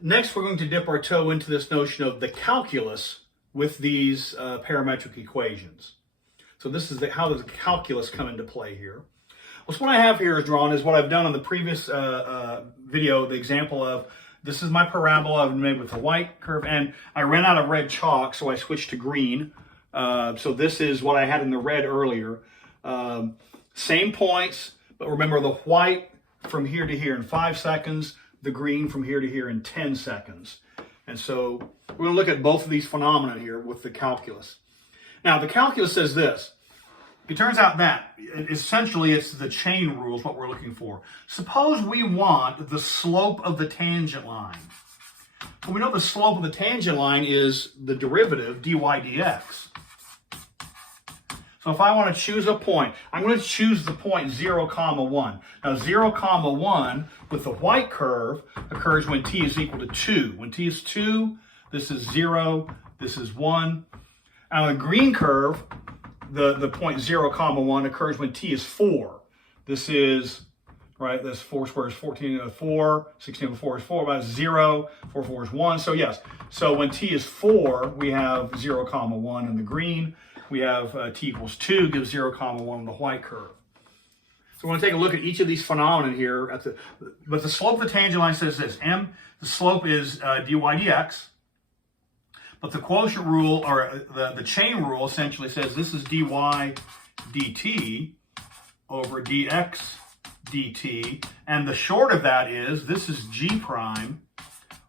Next, we're going to dip our toe into this notion of the calculus with these parametric equations. So this is how does the calculus come into play here? Well, so what I have here is drawn is what I've done on the previous video, the example of this is my parabola I've made with the white curve, and I ran out of red chalk, so I switched to green. So this is what I had in the red earlier. Same points, but remember the white from here to here in 5 seconds, the green from here to here in 10 seconds. And so we're going to look at both of these phenomena here with the calculus. Now, the calculus says this. It turns out that essentially it's the chain rule is what we're looking for. Suppose we want the slope of the tangent line. Well, we know the slope of the tangent line is the derivative dy dx. So if I want to choose a point, I'm going to choose the point 0, 1. Now 0, 1 with the white curve occurs when t is equal to 2. When t is 2, this is 0, this is 1. And on the green curve, the point 0, 1 occurs when t is 4. This is, right, this 4 squared is 14 over 4, 16 over 4 is 4, about 0, 4, 4 is 1. So yes, so when t is 4, we have 0, 1 in the green. We have t equals 2, gives 0, 1 on the white curve. So we're going to take a look at each of these phenomena here. But the slope of the tangent line says this. The slope is dy dx. But the quotient rule, or the chain rule, essentially says this is dy dt over dx dt. And the short of that is, this is g prime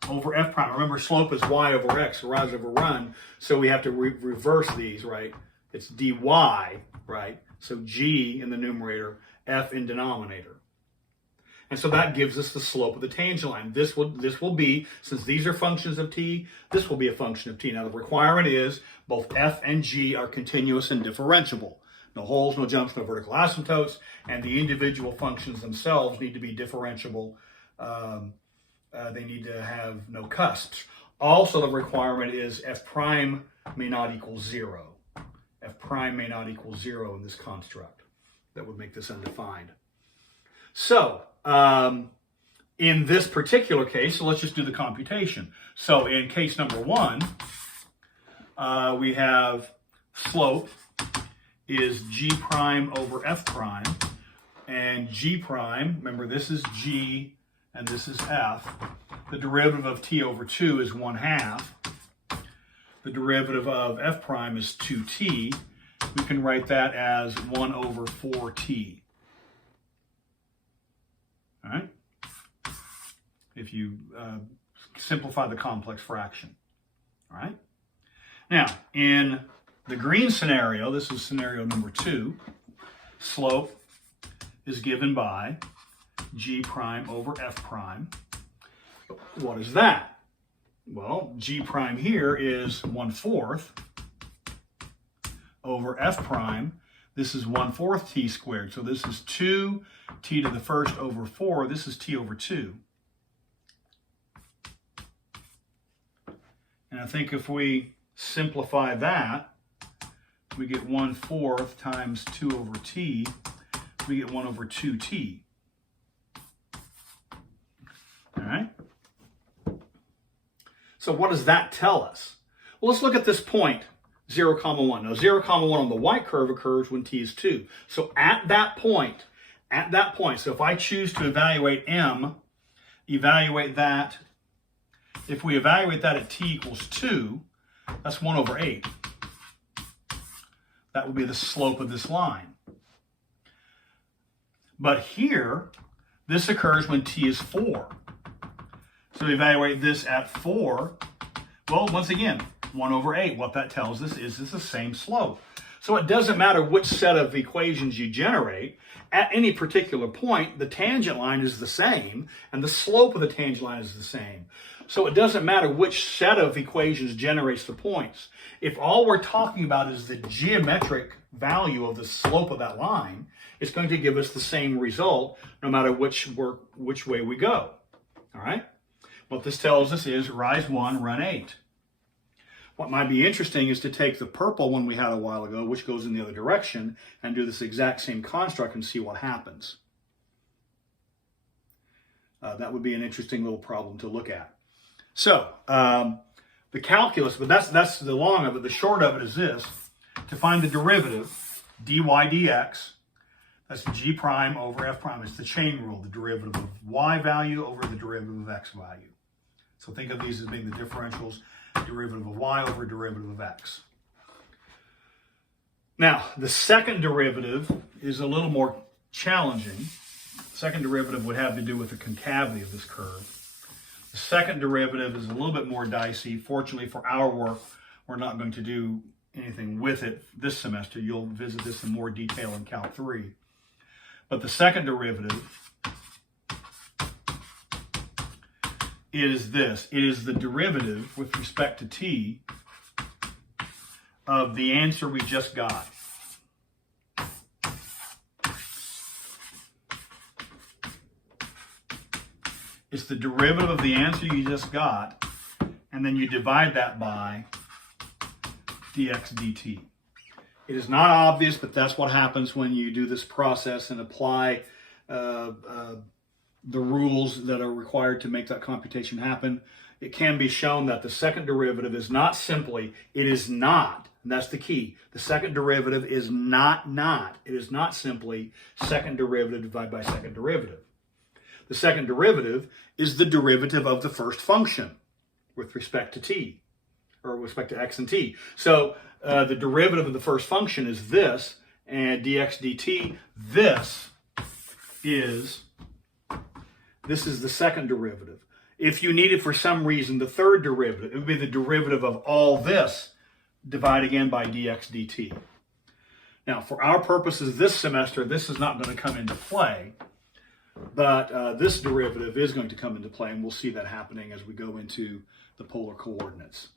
over f prime. Remember, slope is y over x, rise over run. So we have to reverse these, right? It's dy, right? So g in the numerator, f in denominator. And so that gives us the slope of the tangent line. This will be, since these are functions of t, this will be a function of t. Now the requirement is both f and g are continuous and differentiable. No holes, no jumps, no vertical asymptotes, and the individual functions themselves need to be differentiable. They need to have no cusps. Also, the requirement is f prime may not equal 0. F prime may not equal 0 in this construct. That would make this undefined. So, in this particular case, so let's just do the computation. So in case number 1, we have slope is g prime over f prime, and g prime, remember this is g and this is f. The derivative of t over 2 is 1/2. The derivative of f prime is 2t. We can write that as 1 over 4t. All right? If you simplify the complex fraction. All right? Now, in the green scenario, this is scenario number 2, slope is given by g prime over f prime. What is that? Well, g prime here is 1/4 over f prime. This is 1/4 t squared. So this is 2 t to the first over 4. This is t over 2. And I think if we simplify that, we get 1/4 times 2 over t. We get 1 over 2t. All right? So what does that tell us? Well, let's look at this point, 0, 1. Now, 0, 1 on the white curve occurs when t is 2. So at that point, so if I choose to evaluate m, evaluate that, if we evaluate that at t equals 2, that's 1 over 8. That would be the slope of this line. But here, this occurs when t is 4. So we evaluate this at 4. Well, once again, 1 over 8. What that tells us is it's the same slope. So it doesn't matter which set of equations you generate. At any particular point, the tangent line is the same, and the slope of the tangent line is the same. So it doesn't matter which set of equations generates the points. If all we're talking about is the geometric value of the slope of that line, it's going to give us the same result no matter which way we go. All right? What this tells us is rise 1, run 8. What might be interesting is to take the purple one we had a while ago, which goes in the other direction, and do this exact same construct and see what happens. That would be an interesting little problem to look at. So the calculus, but that's the long of it. The short of it is this: to find the derivative, dy dx, that's g prime over f prime. It's the chain rule, the derivative of y value over the derivative of x value. So think of these as being the differentials, derivative of y over derivative of x. Now, the second derivative is a little more challenging. The second derivative would have to do with the concavity of this curve. The second derivative is a little bit more dicey. Fortunately for our work, we're not going to do anything with it this semester. You'll visit this in more detail in Calc 3. But the second derivative is this. It is the derivative with respect to t of the answer we just got. It's the derivative of the answer you just got, and then you divide that by dx dt. It is not obvious, but that's what happens when you do this process and apply the rules that are required to make that computation happen. It can be shown that the second derivative is not simply, it is not, and that's the key. The second derivative is not. It is not simply second derivative divided by second derivative. The second derivative is the derivative of the first function with respect to t, or with respect to x and t. So the derivative of the first function is this, and dx dt, this is the second derivative. If you needed for some reason the third derivative, it would be the derivative of all this divided again by dx dt. Now, for our purposes this semester, this is not going to come into play, but this derivative is going to come into play, and we'll see that happening as we go into the polar coordinates.